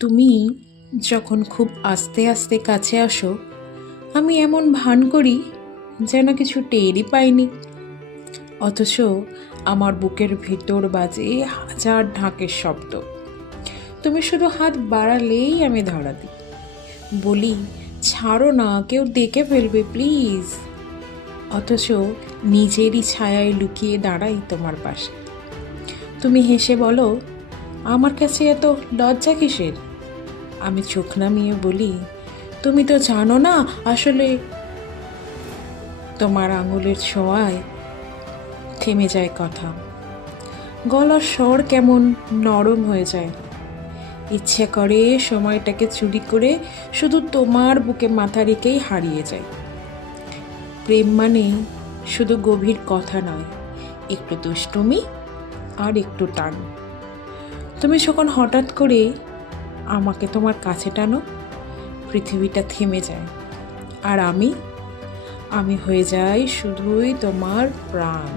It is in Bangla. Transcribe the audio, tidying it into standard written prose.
তুমি যখন খুব আস্তে আস্তে কাছে আসো, আমি এমন ভান করি যেন কিছু টেরই পাইনি। অথচ আমার বুকের ভিতর বাজে হাজার ঢাকের শব্দ। তুমি শুধু হাত বাড়ালেই আমি ধরা দিই, বলি ছাড়ো না, কেউ দেখে ফেলবে প্লিজ। অথচ নিজেরই ছায়ায় লুকিয়ে দাঁড়াই তোমার পাশে। তুমি হেসে বলো, আমার কাছে এত লজ্জা কিসের? আমি চোখ নামিয়ে বলি, তুমি তো জানো না আসলে। তোমার আঙুলের ছোঁয়ায় থেমে যায় কথা, গলার স্বর কেমন নরম হয়ে যায়। ইচ্ছে করে সময়টাকে চুরি করে শুধু তোমার বুকে মাথা রেখেই হারিয়ে যায়। প্রেম মানে শুধু গভীর কথা নয়, একটু দুষ্টুমি আর একটু টান। তুমি যখন হঠাৎ করে আমাকে তোমার কাছে টানো, পৃথিবীটা থেমে যায়। আর আমি হয়ে যাই শুধুই তোমার প্রাণ।